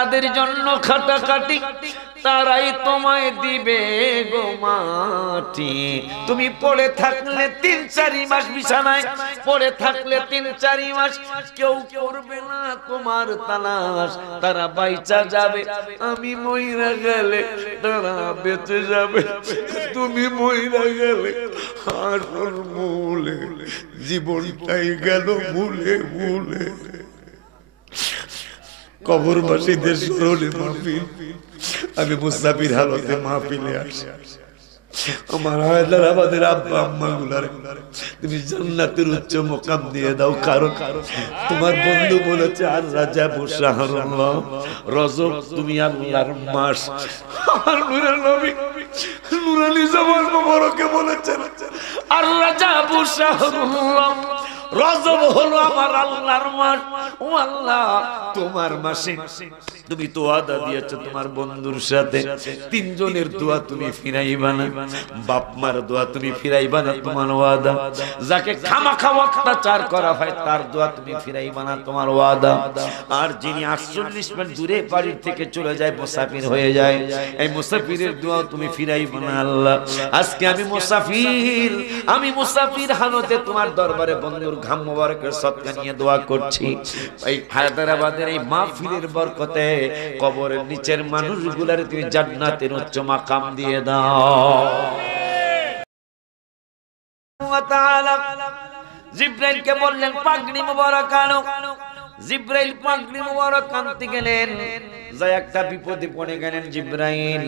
যাদের জন্য খাটাখাটি তারাই তোমায় দিবে গো মাটি। তুমি পড়ে থাকলে 3-4 মাস বিছানায় পড়ে থাকলে 3-4 মাস কেউ করবে না তোমার তালাশ। তারা বাইচা যাবে, আমি মইরা গেলে তারা বেঁচে যাবে। তুমি মইরা গেলে হাসর মূলে জীবনটাই গেল মূলে মূলে। কবরবাসীদের স্মরণে মাহফিল, আমি মুসাফির হালতে মাহফিলে আসি। আমার হায়দ্রাবাদের আব্বা আম্মা গুলার তুমি জান্নাতের উচ্চ মোকাম দিয়ে দাও। কারণ তোমার বন্ধু বলেছে আর রাজাব শাহরুল্লাহ, রজব তুমি আল্লাহর মাস। আমার নূরের নবী নুরানি জবান মোবারকে বলেছেন আর রাজাব শাহরুল্লাহ, রজব হলো আমার আল্লাহর মাস। ও আল্লাহ, তোমার মাসে তুমি তো ওয়াদা দিয়েছো তোমার বন্ধুর সাথে, 3 জনের দোয়া তুমি ফিরাইবা না, বাপ মার দোয়া তুমি ফিরাইবা না, তোমার ওয়াদা। যাকে খামাখা অত্যাচার করা হয় তার দোয়া তুমি ফিরাইবা না, তোমার ওয়াদা। আর যিনি 48 মিনিট দূরে বাড়ির থেকে চলে যায়, মুসাফির হয়ে যায়, এই মুসাফিরের দোয়া তুমি ফিরাইবা না আল্লাহ। আজকে আমি মুসাফির হালতে তোমার দরবারে বন্ধুর ঘাম মোবারকের সদকা নিয়ে দোয়া করছি। এই হায়দ্রাবাদের এই মাহফিলের বরকতে কবরের নিচের মানুষগুলার তুমি জান্নাতের উচ্চ মাকাম দিয়ে দাও। জিবরাইলকে বললেন পাগড়ি মোবারক আনো। জিবরাইল পাগড়ি মোবারক আনতে গেলেন, যা একটা বিপদে পড়ে গেলেন জিবরাইল।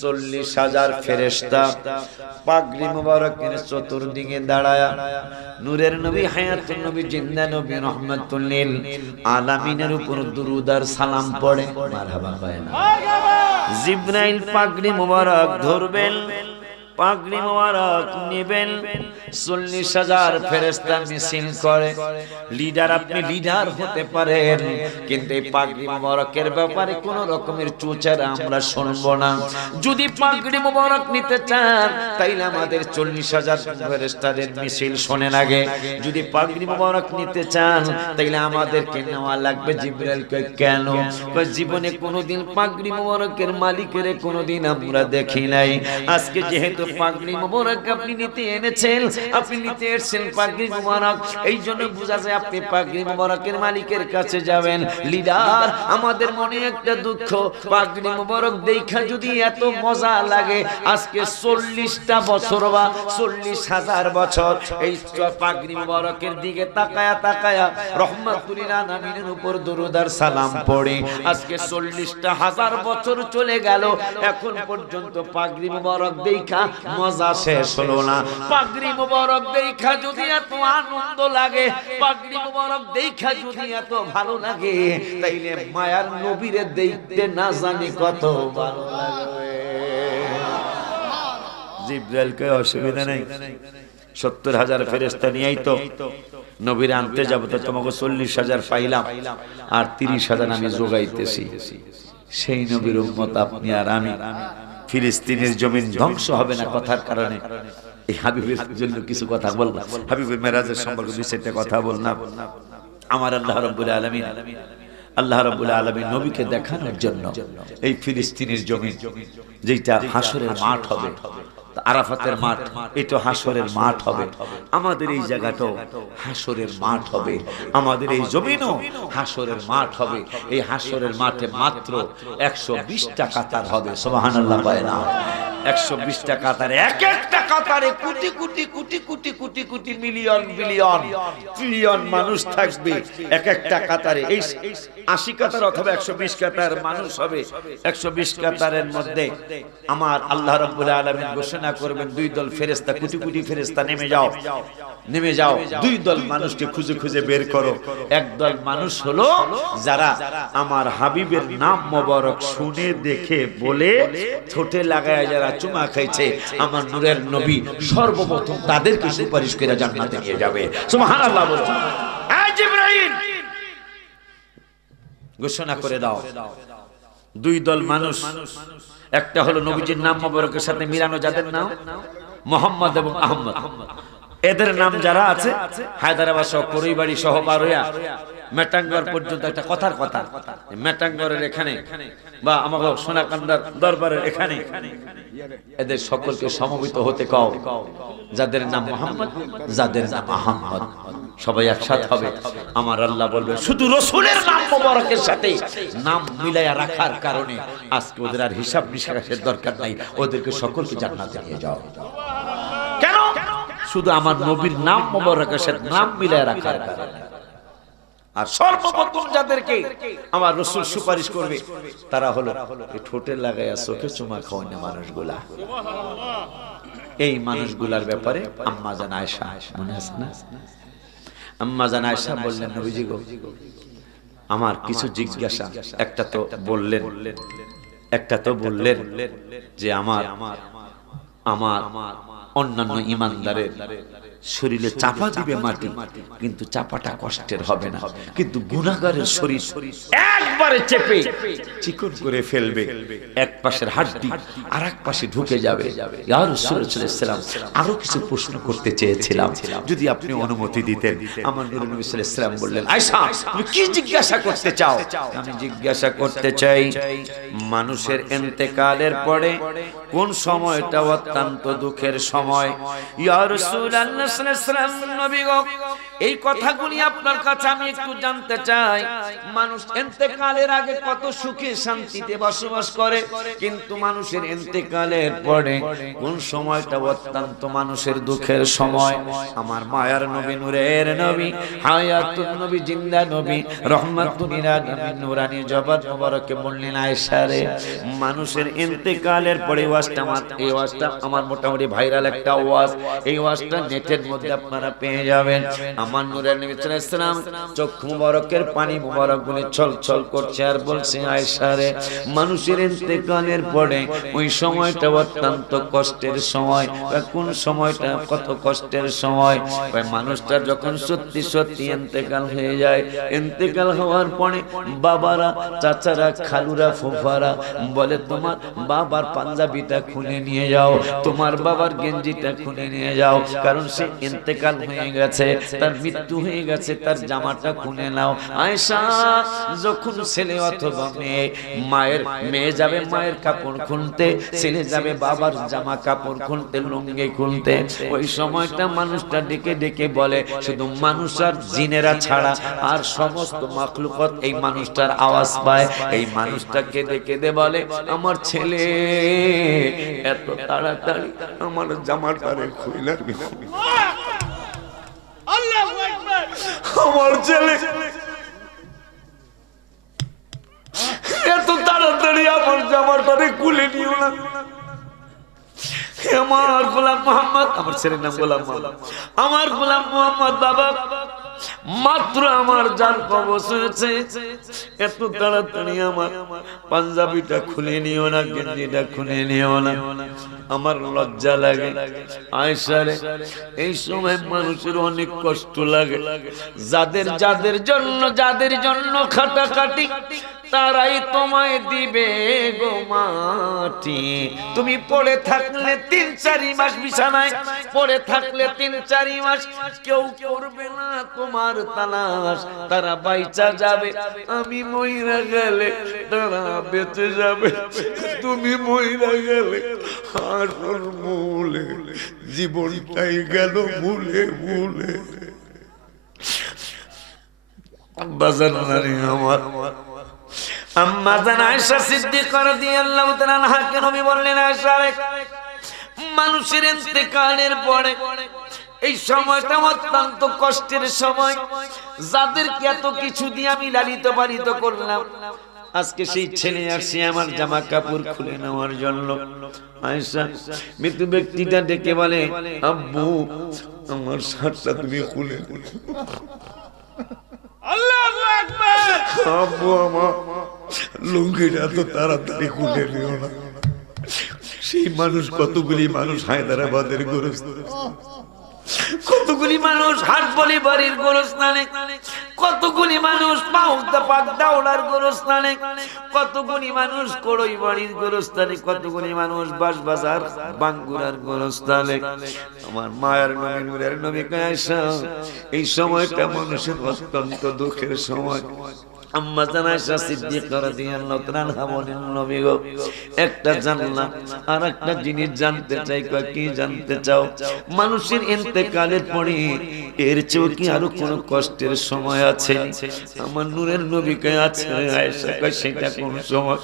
40,000 ফেরেশতা পাগড়ি মোবারক এনে চতুর্দিকে দাঁড়ায়া নূরের নবী, হায়াতুন নবী, জিন্দা নবী, রহমাতুল লিল আলামিনের উপর দুরূদ আর সালাম পড়ে। মারহাবা কয় না। জিবরাইল পাগড়ি মোবারক ধরবেন, পাগড়ি মোবারক নেবেন, 40,000 ফেরেশতা মিছিল করে। লিডার, আপনি লিডার হতে পারেন, কিন্তু এই পাগড়ি মোবারকের ব্যাপারে কোন রকমের চুচারা আমরা শুনবো না। যদি পাগড়ি মোবারক নিতে চান তাইলে আমাদের 40,000 ফেরেশতাদের মিছিল শোনেন আগে। যদি পাগড়ি মোবারক নিতে চান তাইলে আমাদেরকে নেওয়া লাগবে। জিবরাইল কয় কেন? কয় জীবনে কোনোদিন পাগড়ি মোবারকের মালিকের কোনোদিন আমরা দেখি নাই। আজকে যেহেতু পাগড়ি মোবারক আপনি নিতে এনেছেন, আপনি নিতে এসেছেন পাগড়ি মোবারক, এই জন্য বোঝা যায় আপনি পাগড়ি মোবারকের মালিকের কাছে যাবেন। লিডার, আমাদের মনে একটা দুঃখ, পাগড়ি মোবারক দেখা যদি এত মজা লাগে, আজকে 40টা বছর বা 40,000 বছর এই পাগড়ি মোবারকের দিকে তাকায়া তাকায়া রহমাতুল লিল আলামিনের উপর দরুদ আর সালাম পড়ে আজকে 40,000 বছর চলে গেল, এখন পর্যন্ত পাগড়ি মোবারক দেখা মজা শেষ হলো না। পাগড়ি মোবারক দেখা যদি এত আনন্দ লাগে, পাগড়ি মোবারক দেখা যদি এত ভালো লাগে, তাইলে মায়ার নবীরে দেখতে না জানি কত ভালো লাগবে। জিবরাইলকে অসুবিধা নেই, 70,000 ফেরেশতা নিয়েই তো নবীর আনতে যাব, তো তোমাকে 40,000 পাইলাম আর 30,000 আমি যোগাইতেছি। সেই নবীর উম্মত আপনি আর আমি। ফিলিস্তিনের জমিন ধ্বংস হবে না কথার কারণে। এই হাবিবের জন্য কিছু কথা বলবো, হাবিবের মেরাজের সম্পর্কে 2-4টা কথা বললাম। আমার আল্লাহ রাব্বুল আলামিন নবীকে দেখানোর জন্য এই ফিলিস্তিনের জমিন, যেটা হাসরের মাঠ হবে, আরাফাতের মাঠ, এটা হাসরের মাঠ হবে। আমাদের এই জায়গাটাও হাসরের মাঠ হবে, আমাদের এই জমিনও হাসরের মাঠ হবে। এই হাসরের মাঠে মাত্র 120টা কাতার হবে। সুবহানাল্লাহ বলে না? 120টা কাতারে, এক একটা কাতারে crore crore crore crore crore crore million billion trillion মানুষ থাকবে এক একটা কাতারে। এই 80 কাতার অথবা 120 কাতার মানুষ হবে। 120 কাতারের মধ্যে আমার আল্লাহ রাব্বুল আলামিন ঘোষণা করবেন, 2 দল ফেরেশতা, কোটি কোটি ফেরেশতা নেমে যাও, নেমে যাও। 2 দল মানুষকে খুঁজে খুঁজে বের করো। এক দল মানুষ হলো যারা আমার হাবিবের নাম মোবারক শুনে দেখে বলে ঠোঁটে লাগায় যারা চুমা খাইছে, আমার নূরের নবী সর্বপ্রথম তাদেরকে সুপারিশ করে জান্নাতে নিয়ে যাবে। সুবহানাল্লাহ বলো। এই জিবরাইল ঘোষণা করে দাও, 2 দল মানুষ, একটা হলো নবীজির নাম মোবারকের সাথে মিলানো যাদের নাম মুহাম্মদ এবং আহমদ, এদের নাম যারা আছে হায়দ্রাবাদ সহ কুড়িবাড়ি সহ বারোয়া মেটাঙ্গর পর্যন্ত একটা কথার কথা, মেটাঙ্গরের এখানে বা আমাকে সোনাকান্দার দরবারের এখানে এদের সকলকে সমবেত হতে কও, যাদের নাম মোহাম্মদ, যাদের নাম আহমদ, সবাই একসাথে হবে। আমার আল্লাহ বলবে শুধু রাসূলের নাম মোবারকের সাথে নাম মিলায়া রাখার কারণে আজকে ওদের আর হিসাব নিকাশের দরকার নাই, ওদেরকে সকলকে জান্নাতে নিয়ে যাও। কেন? শুধু আমার নবীর নাম মোবারকের সাথে নাম মিলায়া রাখার কারণে। আর সর্বপ্রথম যাদেরকে আমার রাসূল সুপারিশ করবে তারা হলো এই ঠোঁটে লাগায়া চোখে চুমা খাওয়ানো মানুষগুলা। এই মানুষগুলার ব্যাপারে আম্মা জান আয়েশা, মনে আছে না? আম্মা জান আয়েশা বললেন, নবীজি গো, আমার কিছু জিজ্ঞাসা। একটা তো বললেন যে আমার অন্যান্য ঈমানদারের শরীরে চাপা দিবে মাটি, কিন্তু চাপাটা কষ্টের হবে না, কিন্তু গুনাহগারের শরীর একবারে চেপে চিকন করে ফেলবে, এক পাশের হাড়টি আরেক পাশে ঢুকে যাবে। ইয়া রাসূলুল্লাহ সাল্লাল্লাহু আলাইহি ওয়াসাল্লাম, আরো কিছু প্রশ্ন করতে চেয়েছিলাম, যদি আপনি অনুমতি দিতেন। আমার নূর নবী সাল্লাল্লাহু আলাইহি ওয়াসাল্লাম বললেন, আয়েশা তুমি কি জিজ্ঞাসা করতে চাও? আমি জিজ্ঞাসা করতে চাই মানুষের ইন্তেকালের পরে কোন সময়টা অত্যন্ত দুঃখের সময়। ইয়া রাসূলুল্লাহ সাল্লাল্লাহু আলাইহি ওয়াসাল্লাম, নবী গো, এই কথাগুলি আপনার কাছে আমি একটু জানতে চাই। মানুষ ইন্তেকালের আগে কত সুখে শান্তিতে বসবাস করে, কিন্তু মানুষের ইন্তেকালের পরে কোন সময়টা অত্যন্ত মানুষের দুঃখের সময়। আমার মায়ার নবী, নূরের নবী, হায়াতুন নবী, জিন্দা নবী, রহমাতুল লিল আলামিন, নূরানী জবান মোবারকে বললেন, আয়েশা রে, মানুষের ইন্তেকালের পরে এই ওয়াজটা আমার মোটামুটি ভাইরাল একটা ওয়াজ। এই ওয়াজটা নেটের মধ্যে আপনারা পেয়ে যাবেন। আমার নূরের নবী সাল্লাল্লাহু আলাইহি ওয়াসাল্লাম চক্ষু মোবারকের পানি মোবারক গুলি ছলছল করছে আর বলছে, আয়েশা রে, মানুষের ইন্তেকালের পরে ওই সময়টা অত্যন্ত কষ্টের সময়। কোন সময়টা কত কষ্টের সময়? মানুষটা যখন সত্যি সত্যি ইন্তেকাল হয়ে যায়, ইন্তেকাল হওয়ার পরে বাবারা, চাচারা, খালুরা, ফুফারা বলে, তোমার বাবার পাঞ্জাবিটা খুলে নিয়ে যাও, তোমার বাবার গেঞ্জিটা খুলে নিয়ে যাও, কারণ সে ইন্তেকাল হয়ে গেছে, তার মৃত্যু হয়ে গেছে, তার জামাটা খুলে নাও। আয়েশা, যখন ছেলে অথবা মেয়ে যাবে মায়ের কাপড় খুলতে, ছেলে যাবে বাবার জামা কাপড় খুলতে, লুঙ্গি খুলতে, ওই সময়টা মানুষটা ডেকে ডেকে বলে, শুধু মানুষ আর জিনেরা ছাড়া আর সমস্ত মাখলুকাত এই মানুষটার আওয়াজ পায়। এই মানুষটাকে ডেকে দে বলে, আমার ছেলে এত তাড়াতাড়ি আমার জামাটারে খুইলা দিবে, আল্লাহু আকবার, আমার ছেলে এত তাড়াতাড়ি আমার জামাটারে খুলে নিও না। আমার গোলাম মোহাম্মদ, আমার ছেলের নাম গোলাম মোহাম্মদ, আমার গোলাম মোহাম্মদ বাবা মাত্র আমার জান কবজ হয়েছে, এত তাড়াতাড়ি আমার পাঞ্জাবিটা খুলে নিও না, গেঞ্জিটা খুলে নিও না, আমার লজ্জা লাগে। আয়েশা রে, এই সময় মানুষের অনেক কষ্ট লাগে। যাদের জন্য খাটাখাটি, তারাই তোমায় দিবে গো মাটি। তুমি পড়ে থাকলে ৩-৪ মাস বিছানায় পড়ে থাকলে ৩-৪ মাস কেউ করবে না তোমার তালাশ, তারা বাইচা যাবে, আমি মইরা গেলে তারা বেঁচে যাবে, তুমি মইরা গেলে হাসর মূলে জীবনটাই গেল ভুলে ভুলে। বাজার নারী আমার আম্মা জান আয়েশা সিদ্দিকা রাদিয়াল্লাহু তাআলা আনহাকে নবী বললেন, আয়েশা রে, মানুষের ইন্তেকালের পরে এই সময়টা অত্যন্ত কষ্টের সময়। যাদেরকে এত কিছু দিয়ে আমি লালিত পালিত করলাম, আজকে সেই ছেলে আসছে আমার জামা কাপড় খুলে নেওয়ার জন্য। আয়েশা মৃত ব্যক্তিটা ডেকে বলে, আব্বু আমার শার্টটা তুমি খুলে দাও, আল্লাহু আকবার, আব্বু আমার লুঙ্গিটা তো তাড়াতাড়ি খুলে নিও না। সেই মানুষ, কতগুলি মানুষ হায়দ্রাবাদের গোরস্ত কতগুলি মানুষ হাট বলি বাড়ির গোরস্থানে, কতগুলি মানুষ পাক দাওড়ার গোরস্থানে, কতগুলি মানুষ কড়ই বাড়ির গোরস্থানে, কতগুলি মানুষ বাঁশবাজার বাঙ্গুরার গোরস্থানে। আমার মায়ের নবী নূরের নবী আয়েশা, এই সময়টা মানুষের অত্যন্ত দুঃখের সময়। আম্মা জান আয়েশা সিদ্দিকা রাদিয়াল্লাহু তাআলা বলেন, নবী গো, একটা জানলাম আর একটা জিনিস জানতে চাই। কি জানতে চাও? মানুষের ইন্তেকালের পরে এর চেয়েও কি আরো কোনো কষ্টের সময় আছে? আমার নূরের নবী কে আছে আয়েশা কয়, সেটা কোন সময়?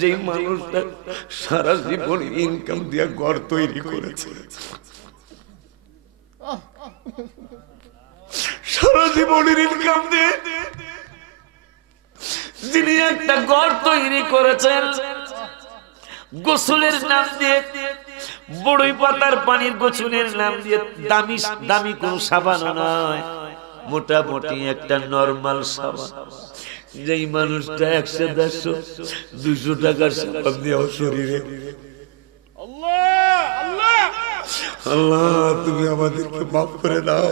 যে মানুষটা সারা জীবন ইনকাম দিয়ে ঘর তৈরি করেছে, সারা জীবনের ইনকাম দিয়ে যিনি একটা ঘর তৈরি করেছেন, গোসলের নাম দিয়ে, বড়ই পাতার পানির গোসলের নাম দিয়ে, দামি দামি কোন সাবান নয়, মোটামুটি একটা নরমাল সাবান। যেই মানুষটা 100, 150, 200 টাকার সাবান দিয়ে শরীরে, আল্লাহ তুমি আমাদেরকে মাফ করে দাও।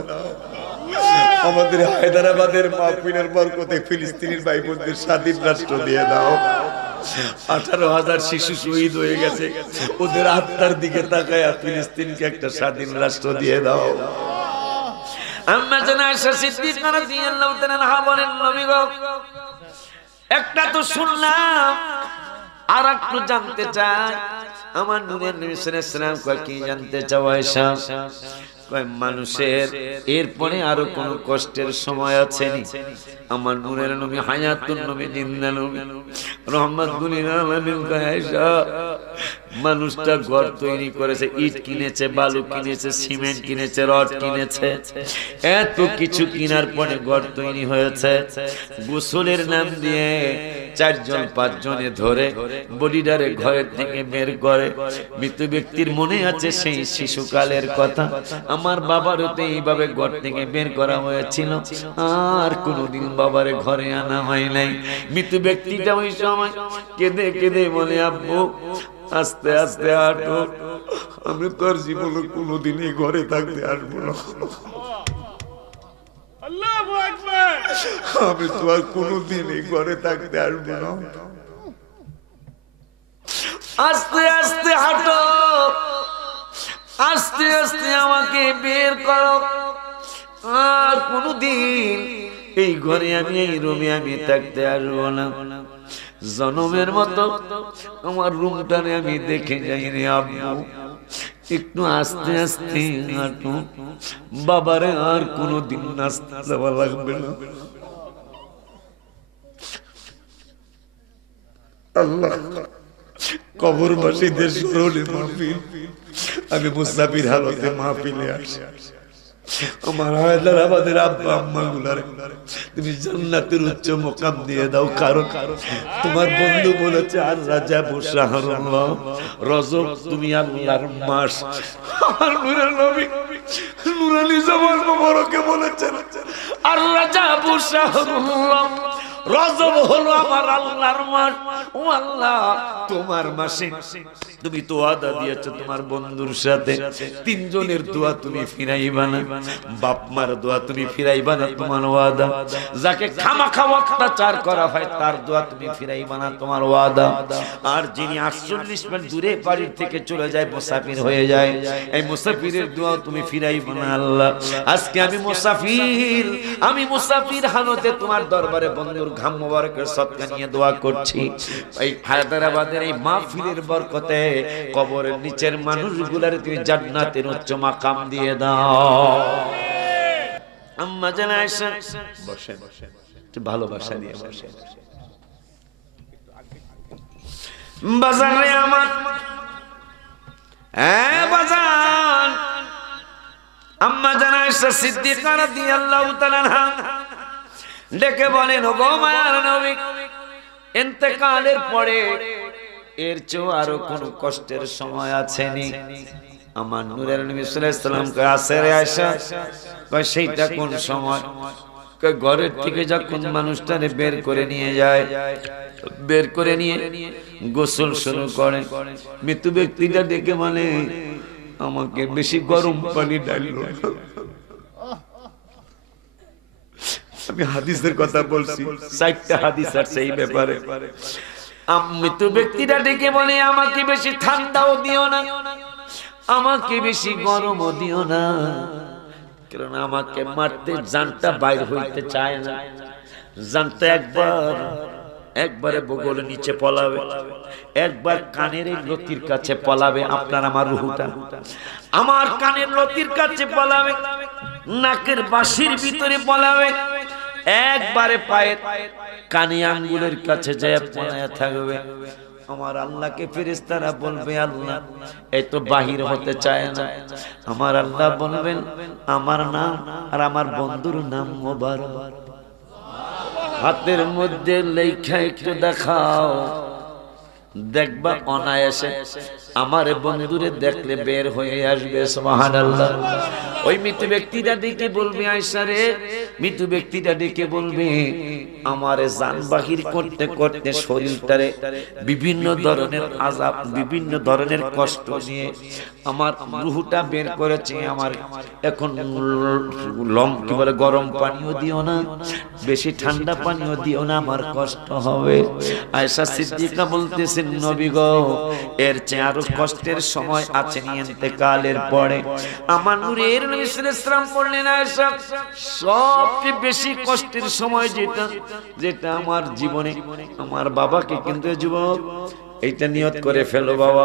আমাদের হায়দ্রাবাদের মাহফিলের বরকতে ফিলিস্তিনের ভাই বোনদের স্বাধীন রাষ্ট্র দিয়ে দাও। 18,000 শিশু শহীদ হয়ে গেছে, ওদের আত্মার দিকে তাকায় ফিলিস্তিনকে একটা স্বাধীন রাষ্ট্র দিয়ে দাও। আম্মা জান আয়েশা সিদ্দিকা রাদিয়াল্লাহু তাআলা বলেন, নবী গো, একটা তো শুনলাম, আর একটু জানতে চাই। আমার নূরের নবী সাল্লাল্লাহু আলাইহি ওয়াসাল্লাম কয়, কি জানতে চাও আয়েশা? মানুষের এরপরে আরো কোন কষ্টের সময় আছে নি? আমার নূরের নবী হায়াতুন নবী, জিন্দা নবী, রহমাতুল লিল আলামিন কয়, আয়েশা, মানুষটা ঘর তৈরি করেছে, ইট কিনেছে, বালু কিনেছে, সিমেন্ট কিনেছে, রড কিনেছে, এত কিছু কেনার পরে ঘর তৈরি হয়েছে। গোসলের নাম দিয়ে 4 জন 5 জনে ধরে বডিডারে ঘরের থেকে বের করে। মৃত ব্যক্তির মনে আছে সেই শিশুকালের কথা, আমার বাবার হতে এইভাবে ঘর থেকে বের করা হয়েছিল, আর কোনোদিন বাবারে ঘরে আনা হয় নাই। মৃত ব্যক্তিটা ওই সময় কেঁদে কেঁদে বলে, আব্বু আস্তে আস্তে হাঁটো, আমি তোর জীবনে কোনোদিন এই ঘরে থাকতে আসবো না, আমি তো আর কোনোদিন এই ঘরে থাকতে আসবো না। আস্তে আস্তে হাঁটো, আস্তে আস্তে আমাকে বের করো, আর কোনোদিন এই ঘরে আমি, এই রুমে আমি থাকতে আসবো না। জনমের মতো আমার রুমটারে আমি দেখে যাই রে আব্বু, একটু আস্তে আস্তে হাঁটো, বাবারে আর কোনোদিন নাস্তা দেওয়া লাগবে না। আল্লাহ, কবরবাসীদের স্মরণে মাহফিল, আমি মুসাফির হালতে মাহফিলে আসি। আমার হায়দ্রাবাদের আব্বা আম্মা গুলারে তুমি জান্নাতের উচ্চ মুকাম দিয়ে দাও, কারণ তোমার বন্ধু বলেছে আর রাজাব শাহরুল্লাহ, রজব তুমি আল্লাহর মাস। আমার নূরের নবী নূরানী জবান মোবারকে বলেছেন, আর রাজাব শাহরুল্লাহ, রজব হলো আমার আল্লাহর মাস। ও আল্লাহ, তোমার মাসে তুমি তো ওয়াদা দিয়েছো তোমার বন্ধুর সাথে, 3 জনের দোয়া তুমি ফিরাইবা না, বাপ মার দোয়া তুমি ফিরাইবা না, তোমার ওয়াদা। যাকে খামাখা অত্যাচার করা হয় তার দোয়া তুমি ফিরাইবা না, তোমার ওয়াদা। আর যিনি 48 মাইল দূরে বাড়ির থেকে চলে যায়, মুসাফির হয়ে যায়, এই মুসাফিরের দোয়া তুমি ফিরাইবা না। আল্লাহ, আজকে আমি মুসাফির, আমি মুসাফির হালতে তোমার দরবারে বন্ধুর ঘাম মোবারকের সদকা নিয়ে দোয়া করছি। এই হায়দ্রাবাদের এই মাহফিলের বরকতে কবরের নিচের মানুষগুলার তুমি জান্নাতের উচ্চ মাকাম দিয়ে দাও। আম্মা জান আয়েশা, বসেন, একটু ভালোবাসা দিয়ে বসেন। বাজান রে আমার, হ্যাঁ বাজান, আম্মা জান আয়েশা সিদ্দিকা রাদিয়াল্লাহু তাআলা আনহা ডেকে বলেন, ওগো মায়ার নবী, ইন্তেকালের পরে এর চেয়েও আরো কোন কষ্টের সময় আছে নি? আমার নূরের নবী সাল্লাল্লাহু আলাইহি ওয়াসাল্লাম কে আছে রে আয়েশা? কয় সেইটা কোন সময়? কয় ঘরের থেকে যখন মানুষটারে বের করে নিয়ে যায়, বের করে নিয়ে গোসল শুরু করে, মৃত ব্যক্তিটা ডেকে বলে, আমাকে বেশি গরম পানি ডালল। আমি হাদিসের কথা বলছি, 4টা হাদিস আছে এই ব্যাপারে। মৃত ব্যক্তিটা ডেকে বলে, আমাকে বেশি ঠান্ডাও দিও না, আমাকে বেশি গরমও দিও না, কারণ আমাকে মারতে জানটা বাইর হইতে চায় না। জানটা একবারে বগলের নিচে পলাবে, একবার কানের এই লতির কাছে পলাবে। আপনার আমার রুহুটা আমার কানের লতির কাছে পলাবে, নাকের বাঁশির ভিতরে পলাবে, একবারে পায়ের কানে আঙ্গুলের কাছে যায় পলায়া থাকবে। আমার আল্লাহকে ফেরেশতারা বলবে, আল্লাহ এই তো বাহির হতে চায় না। আমার আল্লাহ বলবেন, আমার নাম আর আমার বন্ধুর নাম মোবারক, হাতের মধ্যে লেখা একটু দেখাও। দেখবা অনায়াসে আমার বন্ধুরে দেখলে বের হয়ে আসবে। সুবহানাল্লাহ। ওই মৃত ব্যক্তিটা ডেকে বলবে, আয়েশা রে, মৃত ব্যক্তিটা ডেকে বলবে, আমারে জান বাহির করতে করতে শরীরটারে বিভিন্ন ধরনের আযাব, বিভিন্ন ধরনের কষ্ট নিয়ে আমার রূহটা বের করেছে। আমার এখন কি বলে, গরম পানিও দিও না, বেশি ঠান্ডা পানিও দিও না, আমার কষ্ট হবে। আয়েশা সিদ্দিকা বলতেছেন, নবী গো, এর চেয়ে আরো কষ্টের সময় আছে ইন্তেকালের পরে। আমার নূরের নবী সাল্লাল্লাহু আলাইহি ওয়াসাল্লাম বললেন, আয়েশা, সবচেয়ে বেশি কষ্টের সময় যেটা আমার জীবনে, আমার বাবাকে, কিন্তু যুবক এইটা নিয়ত করে ফেলো, বাবা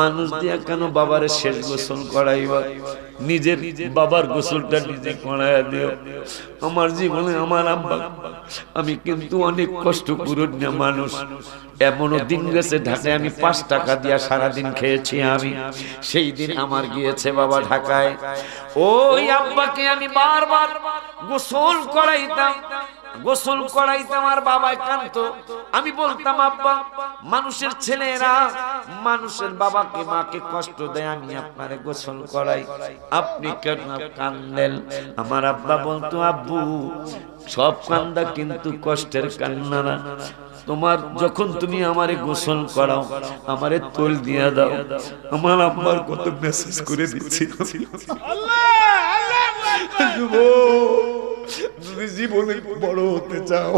মানুষ দিয়া কেন বাবারে শেষ গোসল করাইবা, নিজের বাবার গোসলটা নিজে করাইয়া দিও। আমার জীবনে আমার আব্বা, আমি কিন্তু অনেক কষ্ট করুন না মানুষ। এমনও দিন গেছে ঢাকায় আমি 5 টাকা দিয়া সারাদিন খেয়েছি। আমি সেই দিন আমার গিয়েছে বাবা ঢাকায়, ওই আব্বাকে আমি বারবার গোসল করাইতাম, গোসল করাইতাম, আর বাবাই কাঁদতো। আমি বলতাম, আব্বা, মানুষের ছেলেরা মানুষের বাবাকে মাকে কষ্ট দেয়, আমি আপনারে গোসল করাই, আপনি কেন কাঁদেন? আমার আব্বা বলতো, আব্বু সব কান্দা কিন্তু কষ্টের কান্না না, তোমার যখন তুমি আমারে গোসল করাও, আমারে তোল দিয়া দাও। আমার আব্বার কত মেসেজ করে দিচ্ছি। যদি জীবনে বড় হতে চাও,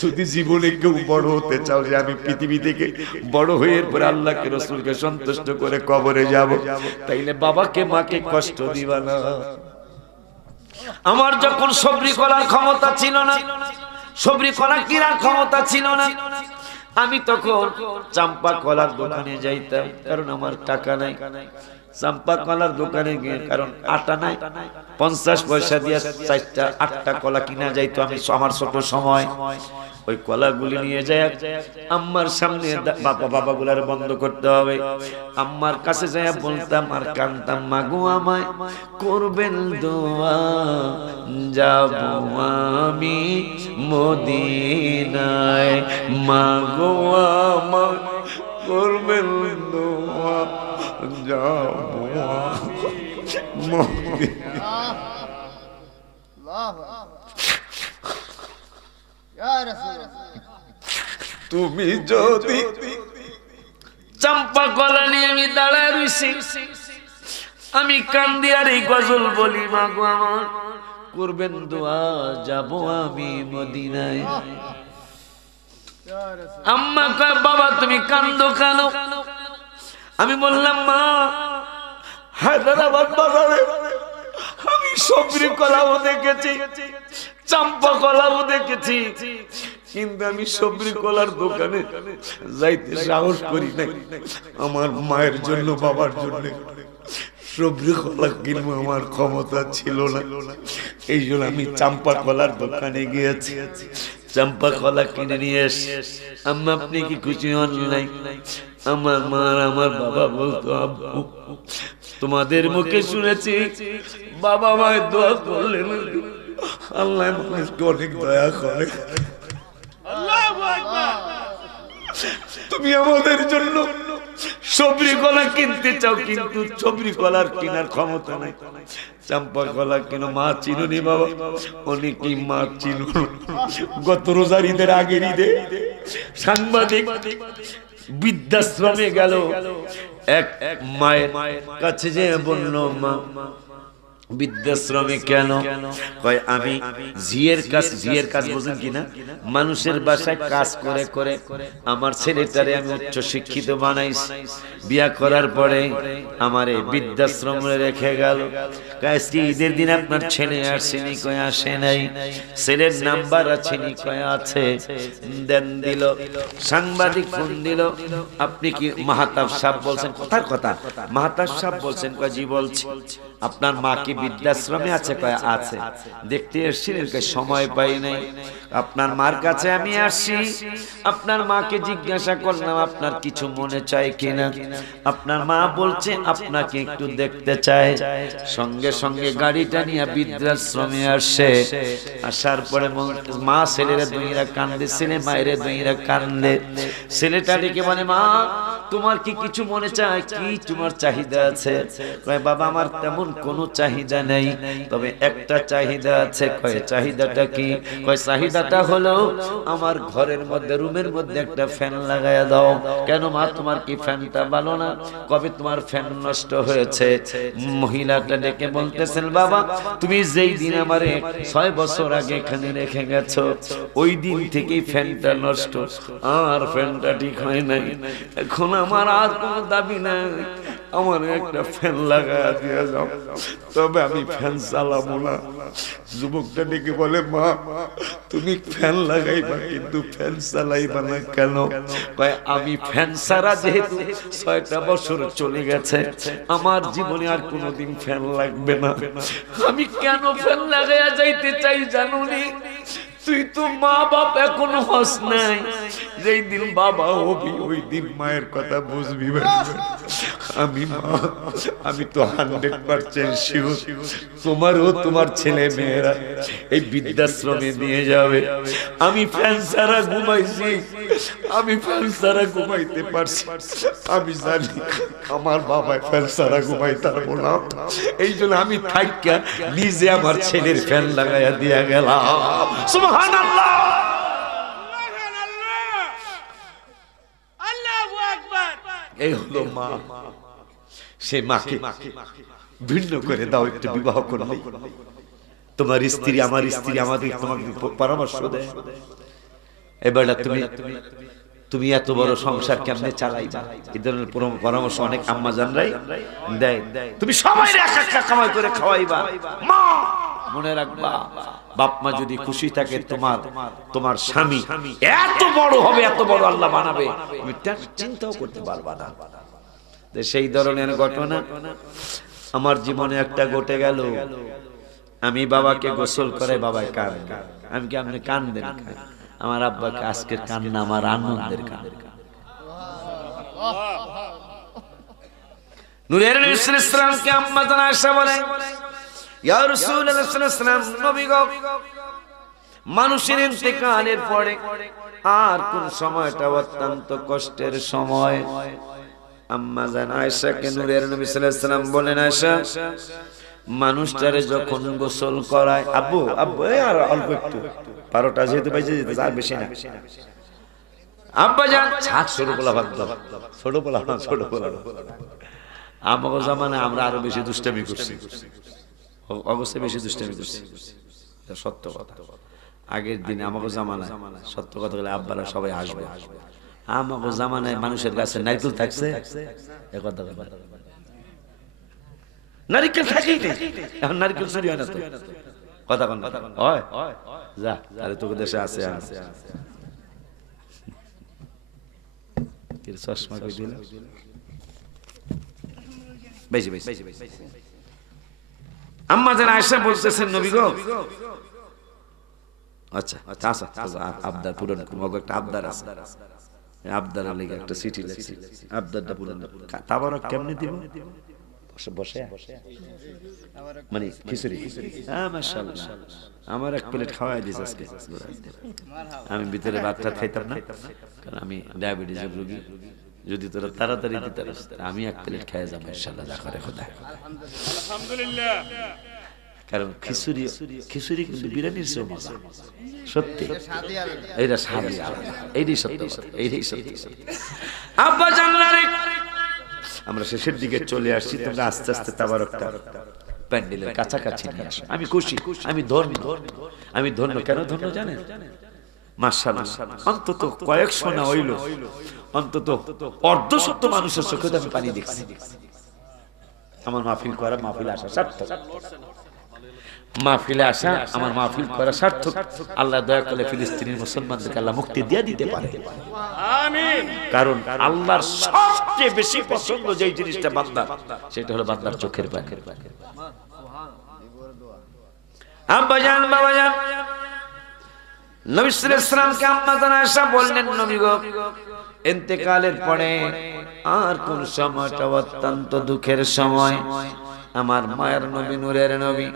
যদি জীবনে কেউ বড় হতে চাও, যে আমি পৃথিবী থেকে বড় হয়ে এরপরে আল্লাহকে রাসূলকে সন্তুষ্ট করে কবরে যাব, তাইলে বাবাকে মাকে কষ্ট দিবা না। আমার যখন সবরি করার ক্ষমতা ছিল না, সবরি কলা কিনার ক্ষমতা ছিল না, আমি তখন চাম্পা কলার দোকানে যাইতাম, কারণ আমার টাকা নাই। চাম্পা কলার দোকানে গিয়ে, কারণ আটা নাই, 50 পয়সা দিয়ে 4টা 8টা কলা কিনা যাইতো। আমি আমার ছোট সময় ওই কলাগুলি নিয়ে যায় আম্মার সামনে, বাবাগুলার বন্ধ করতে হবে, আম্মার কাছে যায় বলতাম আর কানতাম, মাগো আমায় করবেন দোয়া, যাব আমি মদিনায়, মাগো আমায় করবেন দোয়া, যাব মদিনায়। তুমি যদি চাম্পা কলা নিয়ে আমি দাঁড়ায় রইছি, আমি কান্দি আর এই গজল বলি, মাগো আমার করবেন দোয়া, যাব আমি মদিনায়। আম্মা কয়, বাবা তুমি কান্দো কেন? আমি বললাম, মা, হায়দ্রাবাদ বাজারে আমি সবরি কলাও দেখেছি, চাম্পা কলাও দেখেছি, কিন্তু আমি সবরি কলার দোকানে যাইতে সাহস করি নাই। আমার মায়ের জন্য, বাবার জন্য সবরি কলা কিনবো আমার ক্ষমতা ছিল না, এই জন্য আমি চাম্পা কলার দোকানে গিয়েছি, চাম্পা কলা কিনে নিয়ে এসে, আম্মা আপনি কি খুশি হন নাই? আমার মা আমার বাবা বলতো, আব্বু তোমাদের মুখে শুনেছি বাবা মায়ের দোয়া করলেন, আল্লাহ মানুষকে অনেক দয়া করে। তুমি আমাদের জন্য সবরি কলা কিনতে চাও, কিন্তু সবরি কলার কেনার ক্ষমতা নাই, চাম্পা কলা কেন? মা চিনুনি বাবা? অনেকেই মা চিনু। গত রোজার ঈদের আগের ঈদে সাংবাদিক বৃদ্ধাশ্রমে গেল, এক মায়ের কাছে যে বলল, মা বৃদ্ধাশ্রমে কেন? কয় আমি ঝিয়ের কাজ বুঝেন কিনা, মানুষের বাসায় কাজ করে করে আমার ছেলেটারে আমি উচ্চ শিক্ষিত বানাইছি, বিয়া করার পরে আমার এই বৃদ্ধাশ্রমে রেখে গেল। আজকে ঈদের দিন আপনার ছেলে আসেনি? কয় আসে নাই। ছেলের নাম্বার আছেনি? কয় আছে। দেন দিল। সাংবাদিক ফোন দিল, আপনি কি মাহতাব সাহেব বলছেন? কথার কথা মাহতাব সাহেব বলছেন? কয় জি বলছি। আপনার মা কি বৃদ্ধাশ্রমে আছে? কয় আছে। দেখতে এসেছিলেন? কয় সময় পাই নাই। আপনার মার কাছে আমি আসছি, আপনার মাকে জিজ্ঞাসা করলাম আপনার কিছু মনে চায় কিনা। আপনার মা বলছে আপনাকে একটু দেখতে চায়। সঙ্গে সঙ্গে গাড়িটা নিয়ে বৃদ্ধাশ্রমে আসে। আসার পরে মা ছেলেরা দুইরা কান্দে, ছেলে মায়েরা দুইরা কান্দে। ছেলেটা ডেকে বলে, মা তোমার কি কিছু মনে চায়? কি তোমার চাহিদা আছে? কয় বাবা আমার তেমন কোনো চাহিদা নেই, তবে একটা চাহিদা আছে। কয় চাহিদাটা কি? কয় চাহিদাটা হলো আমার ঘরের মধ্যে, রুমের মধ্যে একটা ফ্যান লাগায়া দাও। কেন মা তোমার কি ফ্যানটা ভালো না? কবে তোমার ফ্যান নষ্ট হয়েছে? মহিলাটা ডেকে বলতেছেন, বাবা তুমি যেই দিন আমারে 6 বছর আগে এখানে রেখে গেছো, ওই দিন থেকেই ফ্যানটা নষ্ট, আর ফ্যানটা ঠিক হয় নাই। এখন আমার আর কোনো দাবি নাই, আমার একটা ফ্যান লাগায়া দিয়ে যাও, তবে আমি ফ্যান চালাবো না। যুবকটা ডেকে বলে, মা তুমি ফ্যান লাগাইবা কিন্তু ফ্যান চালাইবা না কেন? কয় আমি ফ্যান ছাড়া যেহেতু 6টা বছর চলে গেছে, আমার জীবনে আর কোনোদিন ফ্যান লাগবে না। আমি কেন ফ্যান লাগাইয়া যাইতে চাই জানুনি? তুই তো মা বাপ এখনো হস নাই, যেই দিন বাবা হবি ওই দিন মায়ের কথা বুঝবি। আমি তো 100% শিওর তোমারও তোমার ছেলে মেয়েরা এই বৃদ্ধাশ্রমে নিয়ে যাবে। আমি ফ্যান ছাড়া ঘুমাইছি, আমি ফ্যান ছাড়া ঘুমাইতে পারছি, আমি জানি আমার বাবা ফ্যান ছাড়া ঘুমাইতে পারবো না। এই জন্য আমি থাইকা নিজে আমার ছেলের ফ্যান লাগাইয়া দিয়া গেলাম। সুবহানাল্লাহ। এই হলো মা। সে মাকে ভিন্ন করে দাও, একটু বিবাহ করলে তোমার স্ত্রী আমার স্ত্রী, আমাদের তোমাকে পরামর্শ দেয়, এবার তুমি এত বড় সংসার কেমনে চালাইবা, এই ধরনের পরামর্শ অনেক আম্মা জানরাই দেয়। তুমি সবাই একা কামাই করে খাওয়াইবা, মা মনে রাখবা বাপ মা যদি খুশি থাকে তোমার স্বামী এত বড় হবে, এত বড় আল্লাহ বানাবে, তুমি চিন্তাও করতে পারবা না। সেই ধরনের ঘটনা আমার জীবনে একটা ঘটে গেল। আমি বাবাকে গোসল করে, বাবায় কাঁদে। আমি কি আপনি কান্দেন? আমার আব্বাকে আজকের কান্না আমার আনন্দের কান্না। নূরের নবী সাল্লাল্লাহু আলাইহি ওয়াসাল্লামকে আম্মা জান আয়েশা বলে, ইয়া রাসূলুল্লাহ সাল্লাল্লাহু আলাইহি ওয়াসাল্লাম, নবী গো, মানুষের ইন্তেকালের পরে আর কোন সময়টা অত্যন্ত কষ্টের সময়। আম্মা জান আয়েশাকে নূরের নবী সাল্লাল্লাহু আলাইহি ওয়াসাল্লাম বলেন, আয়েশা মানুষটারে যখন গোসল করায়, আব্বু আর অল্প একটু 12টা যেহেতু বেজে যেতে আর বেশি না, আব্বা জান ছোট পোলা ভাগ দাও, ছোট পোলা আমাগো জামানায় আমরা আরো বেশি দুষ্টামি করছি, অবশ্যই বেশি দুষ্টামি করছি, সত্য কথা। আগের দিনে আমাগো জামানায় সত্য কথা বলে আব্বারা সবাই হাসবে। আমাগো জামানায় মানুষের কাছে নারকেল থাকছে, একথা নারকেল থাকেই না, এখন নারকেল চুরি হয় না তো, কথা কোন হয় যা, আরে তোকে দেশে আছে চশমা কই দিল বেশি বেশি। আম্মা জান আয়েশা বলতেছেন, নবী গো, আচ্ছা আবদার পূরণ করব, একটা আবদার আছে, আবদারের লাগি একটা চিঠি লিখছি, আবদারটা পূরণ তাবারক কেমনে দিব? বসে মানে খিচুড়ি, হ্যাঁ মাশাআল্লাহ, আমার এক প্লেট খাওয়াই দিস আজকে। আমি ভিতরে ভাত টাত খাইতাম না, কারণ আমি ডায়াবেটিসের রোগী, যদি তোরা তাড়াতাড়ি দিতে পারিস আমি এক প্লেট খেয়ে যাবো ইনশাআল্লাহ, যা করে খোদা আলহামদুলিল্লাহ। কারণ খিচুড়ি কিন্তু বিরিয়ানির চেয়ে মজা, সত্যি, এইটা স্বাদ আলাদা, এইটাই সত্য, এইটাই সত্য। আব্বা জানলারে আমরা শেষের দিকে চলে আসছি, তোমরা আস্তে আস্তে তাবারকটা প্যান্ডেলের কাছাকাছি নিয়ে আসো। আমি খুশি, আমি ধন্য। কেন ধন্য জানেন? মাশাআল্লাহ, অন্তত কয়েকশো না হইল, অন্তত অর্ধশত মানুষের চোখে আমি পানি দেখছি। আমার মাহফিল করা, মাহফিলে আসা সার্থক, মাহফিলে আসা আমার মাহফিল করা সার্থক। আল্লাহ দয়া করলে ফিলিস্তিনের মুসলমানদেরকে আল্লাহ মুক্তি দিয়ে দিতে পারে, আমিন। কারণ আল্লাহর সবচেয়ে বেশি পছন্দ যে জিনিসটা বান্দা, সেটা হলো বান্দার চোখের পানি। আব্বা জান, বাবা জান, নবী সাল্লাল্লাহু আলাইহি ওয়াসাল্লামকে আম্মা জান আয়েশা বললেন, নবী গো, ইন্তেকালের পরে আর কোন সময়টা অত্যন্ত দুঃখের সময়। আমার মায়ের নবী, নূরের নবী,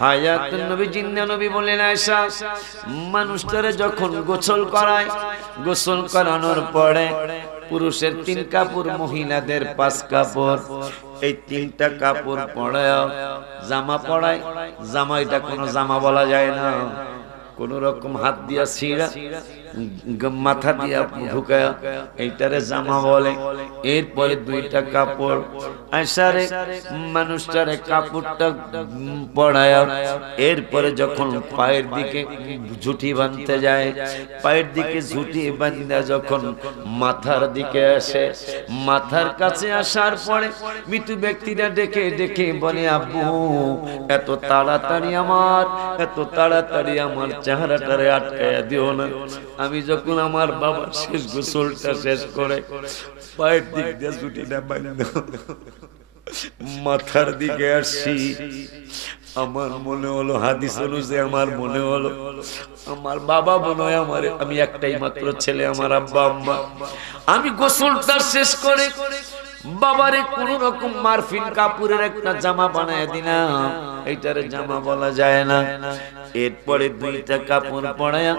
হায়াতুন নবী, জিন্দা নবী বললেন, আয়েশা, মানুষটারে যখন গোসল করায়, গোসল করানোর পরে পুরুষের 3 কাপড়, মহিলাদের 5 কাপড়, এই 3টা কাপড় পরায় জামা পরায়। জামা এটা কোনো জামা বলা যায় না, কোন রকম হাত দিয়া ছিঁড়া, মাথা দিয়া ঢুকায়া, এইটারে জামা বলে। এরপরে 2টা কাপড় আয়সারে মানুষটারে কাপড়টা পরায়া, এরপরে যখন পায়ের দিকে ঝুঁটি বাঁধতে যায়, পায়ের দিকে ঝুঁটি বাঁধা যখন মাথার দিকে আসে, মাথার কাছে আসার পরে মৃত্যু ব্যক্তিরা ডেকে ডেকে বলে, আব্বু এত তাড়াতাড়ি আমার চেহারাটারে আটকায়া দিও না। আমি যখন আমার বাবার শেষ গোসলটা শেষ করে পায়ের দিক দিয়ে ছুটিটা বাঁধা মাথার দিকে আসছি, আমার মনে হলো, হাদিস অনুযায়ী আমার মনে হলো আমার বাবা মনে হয় আমার, আমি একটাই মাত্র ছেলে, আমার আব্বা আম্মা। আমি গোসলটা শেষ করে বাবারে কোন রকম মারফিন কাপড়ের একটা জামা বানায় দিলাম, এইটারে জামা বলা যায় না। এরপরে 2টা কাপড় পরায়া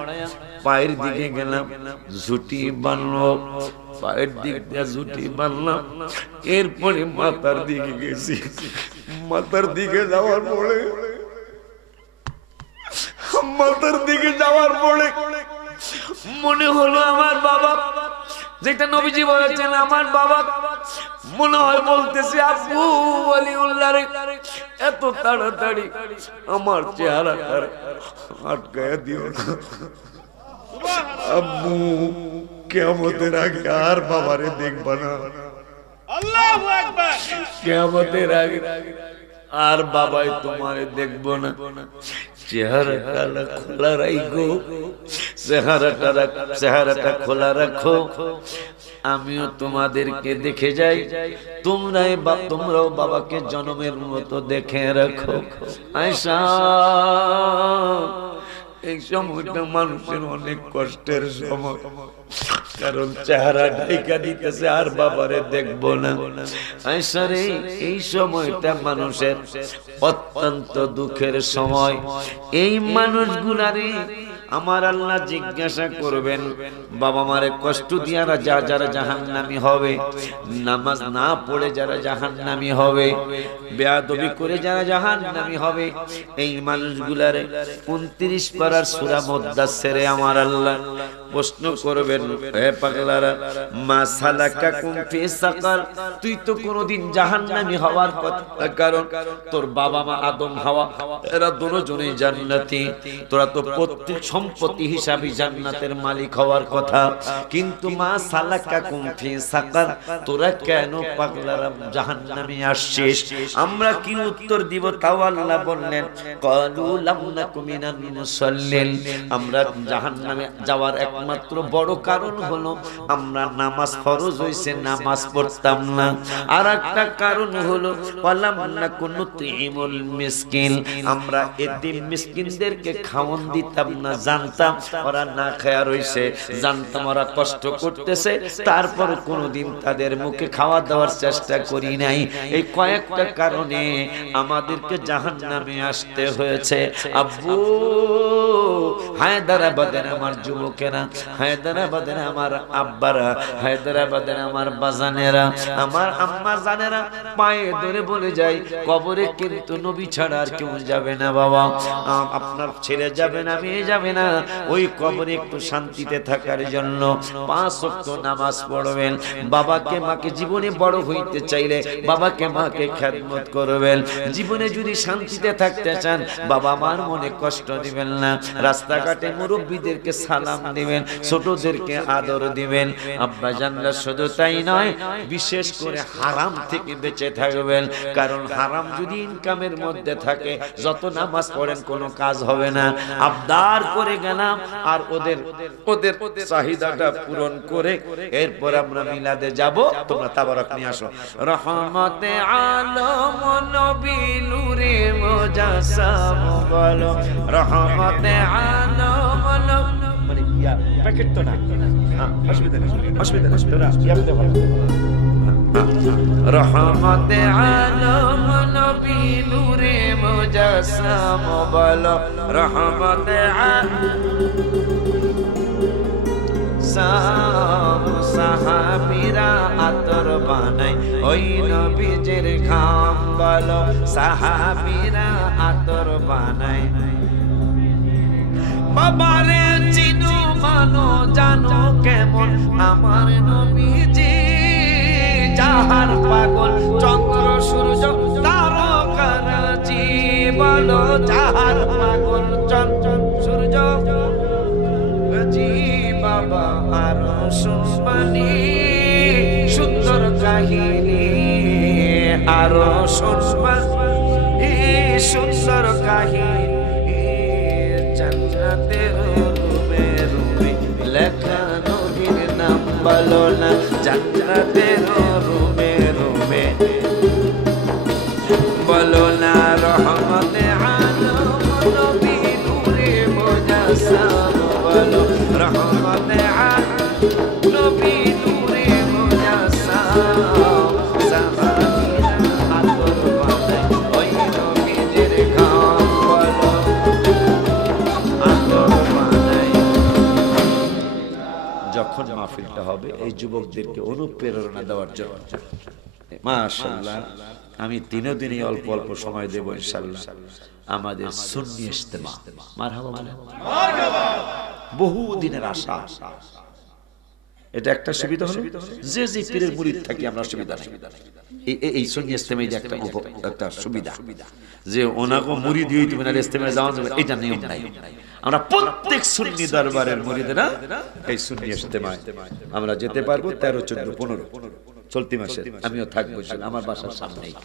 পায়ের দিকে গেলাম, ঝুঁটি বানলো, পায়ের দিক দিয়ে ঝুঁটি বানলাম। এরপরে মাথার দিকে গেছি, মাথার দিকে যাওয়ার পরে মনে হলো আমার বাবা, যেটা নবীজি বলেছেন আমার বাবা, মনে হয় বলতেছে, আব্বু ওয়ালিউল্লাহ রে, এত তাড়াতাড়ি আমার চেহারাটা আটকায়া দিও না আব্বু, কিয়ামতের আগে আর বাবারে দেখবা না, আল্লাহু আকবার, কিয়ামতের আগে আর বাবাই তোমারে দেখবো না। চেহারাটা খোলা রাখো, চেহারাটা খোলা রাখো, আমিও তোমাদেরকে দেখে যাই, তোমরাও বাবাকে জন্মের মতো দেখে রাখো। আয়েশা, এই সময়টা মানুষের অনেক কষ্টের সময়, কারণ চেহারা ঢাকা দিতেছে আর বাবারে দেখবো না। আয়েশা রে, এই সময়টা মানুষের অত্যন্ত দুঃখের সময়। এই মানুষগুলারে আমার আল্লাহ জিজ্ঞাসা করবেন, বাবা মারে কষ্ট দিয়া যারা জাহান্নামী হবে, নামাজ না পড়ে যারা জাহান্নামী হবে, বেয়াদবি করে যারা জাহান্নামী হবে, এই মানুষগুলারে 29 পারার সূরা মুদ্দাসসিরে আমার আল্লাহ প্রশ্ন করবেন, হে পাগলারা, মা সালাকাকুম ফি সাকার, তুই তো কোনদিন জাহান্নামী হওয়ার কথা, কারণ তোর বাবা মা আদম হাওয়া এরা দুজনেই জান্নাতি, তোরা তো প্রত্যেক সম্পত্তি হিসাবে জান্নাতের মালিক হওয়ার কথা, কিন্তু মা সালাকাকুম ফি সাকার, তোরা কেন পাগলারা জাহান্নামে আসছিস? আমরা কি উত্তর দিব? তাও আল্লাহ বললেন, ক্বালু লাম নাকু মিনাল মুসাল্লিন, আমরা জাহান্নামে যাওয়ার একমাত্র বড় কারণ হলো আমরা নামাজ ফরজ হইছে নামাজ পড়তাম না, আর একটা কারণ হলো ওয়ালাম নাকু নুতিমুল মিসকিন, আমরা এতিম মিসকিনদেরকে খাওয়ান দিতাম না, জানতাম ওরা না খায়া রইছে, জানতাম ওরা কষ্ট করতেছে, তারপর কোনোদিন তাদের মুখে খাওয়া দেওয়ার চেষ্টা করি নাই। এই কয়েকটা কারণে আমাদেরকে জাহান্নামে আসতে হয়েছে। আব্বু, হায়দ্রাবাদের আমার যুবকেরা, হায়দ্রাবাদের আমার আব্বারা, হায়দ্রাবাদের আমার বাজানেরা, আমার আম্মা জানেরা পায়ে ধরে বলে যায় কবরে কিন্তু নবী ছাড়া আর কেউ যাবে না বাবা, আপনার ছেলে যাবে না, মেয়ে যাবে না, ওই কবরে একটু শান্তিতে থাকার জন্য 5 ওয়াক্ত নামাজ পড়বেন। বাবাকে মাকে জীবনে বড় হইতে চাইলে বাবাকে মাকে খেদমত করবেন। জীবনে যদি শান্তিতে থাকতে চান বাবা মার মনে কষ্ট দিবেন না। রাস্তাঘাটে মুরব্বীদেরকে সালাম দিবেন, ছোটদেরকে আদর দিবেন। আব্বা জানলা শুধু তাই নয়, বিশেষ করে হারাম থেকে বেঁচে থাকবেন, কারণ হারাম যদি ইনকামের মধ্যে থাকে যত নামাজ পড়েন কোনো কাজ হবে না। আবদার করে গেলাম আর ওদের চাহিদাটা পূরণ করে এরপর আমরা মিলাদে যাব। তোমরা তাবারক নিয়ে আসো। রহমতে আলম নবী নূরে মুজাসসাম বলো, রহমতে আলম মানে ইয়া প্যাকেট তো না, অসুবিধা নেই, অসুবিধা নেই, তোরা ইয়াতে বলো। রহমতে আলম নবী নূরে মুজাসসাম বলো, রহমতে সাহাবীরা আতর বানাই ওই নবীজির ঘাম বলো, সাহাবীরা আতর বানাই। বাবারে চিনো মানো জানো কেমন আমার নবীজি, যাহার পাগল চন্দ্র সূর্য তারকারাজি বলো, যাহার পাগল চন্দ্র সূর্য জি বাবা। আরো শুনবানি সুন্দর কাহিনী, আরো শুনবানি সুন্দর কাহিনী, জান্নাতের রুমে রুমে লেখা নবীর নাম বলো না, জান্নাতের রুমে রুমে বলো না। রহমতে আলম নবী নূরে মুজাসসাম বলো, রহমতে আলম নবী নূরে মুজাসসাম, সাহাবীরা আতর বানাই ওই নবীজির ঘাম বলো, আতর বানাই। যখন মাহফিলটা হবে এই যুবকদেরকে অনুপ্রেরণা দেওয়ার জন্য মাশাআল্লাহ আমি দিনই অল্প অল্প সময় দেব ইনশাআল্লাহ। আমাদের সুন্নি ইজতেমা, মারহাবা বলেন, মারহাবা, বহু দিনের আশা। এটা একটা সুবিধা হলো যে যে পীরের মুরিদ থাকি আমরা সুবিধা নাই। এই সুন্নি ইজতেমাই যে একটা সুবিধা যে ওনাকে মুরিদ হই তুমি না ইজতেমায় যাওয়া যাবে, এটা নিয়ম নাই। আমরা প্রত্যেক সুন্নি দরবারের মুরিদেরা এই সুন্নি ইজতেমায় আমরা যেতে পারবো। 13, 14, 15 চলতি মাসে আমিও থাকবো, আমার বাসার সামনেই।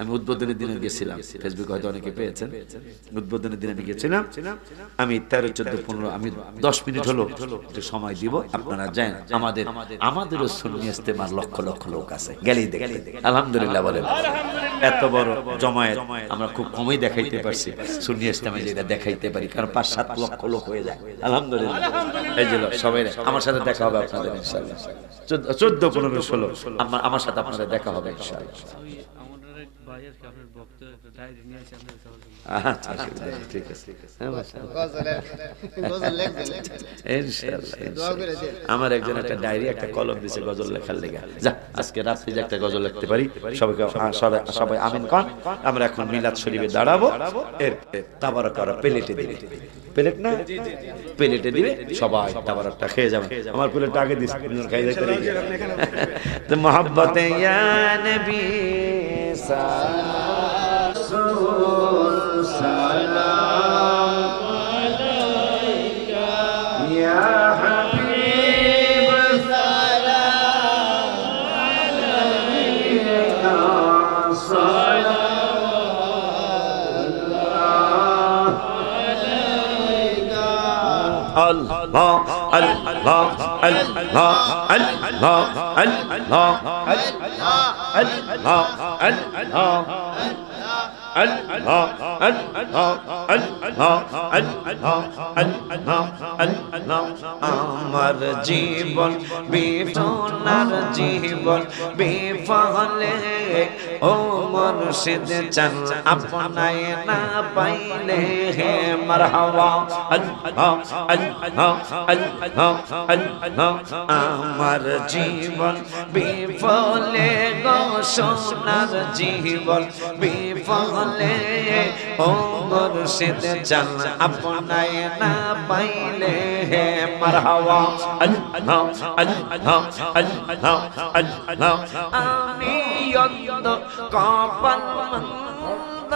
আমি উদ্বোধনের দিনে গেছিলাম, ফেসবুকে হয়তো অনেকে পেয়েছেন। উদ্বোধনের দিনে আমি গেছিলাম, আমি 13, 14, 15 আমি 10 মিনিট হলো একটু সময় দিব, আপনারা যান। আমাদেরও সুন্নি ইজতেমার লক্ষ লক্ষ লোক আছে, গেলেই দেখেন আলহামদুলিল্লাহ বলেন। এত বড় জমায়েত আমরা খুব কমই দেখাইতে পারছি, সুন্নি ইজতেমায় যেটা দেখাইতে পারি, কারণ 5-7 লক্ষ লোক হয়ে যায় আলহামদুলিল্লাহ। এই যে সবাই আমার সাথে দেখা হবে আপনাদের ইনশাআল্লাহ। 14, 15, 16 আমার সাথে আপনাদের দেখা হবে ইনশাআল্লাহ। ঠিক আছে, আমার একজন একটা ডায়েরি একটা কলম দিছে গজল লেখার লেগে। যা আজকে রাত্রে যে একটা গজল লিখতে পারি, সবাই আমিন কন। আমরা এখন মিলাদ শরীফে দাঁড়াবো, এর তাবারক করা প্লেটে দিবে, প্লেট না প্লেটে দিবে, সবাই তাবারকটা খেয়ে যাবেন। আমার প্লেটটা আগে দিস খাই যাইতে তো মোহাব্বতে ইয়া নবী সালাম আলাইকা ইয়া হাবিব সালাম আলাইকা সালাম আলাইকা আল্লাহ আল্লাহ আল্লাহ আল্লাহ আল্লাহ আল্লাহ আল্লাহ আমার জীবন বিফলার জীবন বিফলে ও মুর্শিদ চান আপনায় না পাইলে হে মারহাবা আমার জীবন বিফলে গো সোনার জীবন বিফলে ও মুর্শিদ চান আপনায় না পাইলে হে মারহাবা আমি অন্ধ কপাল মন্দ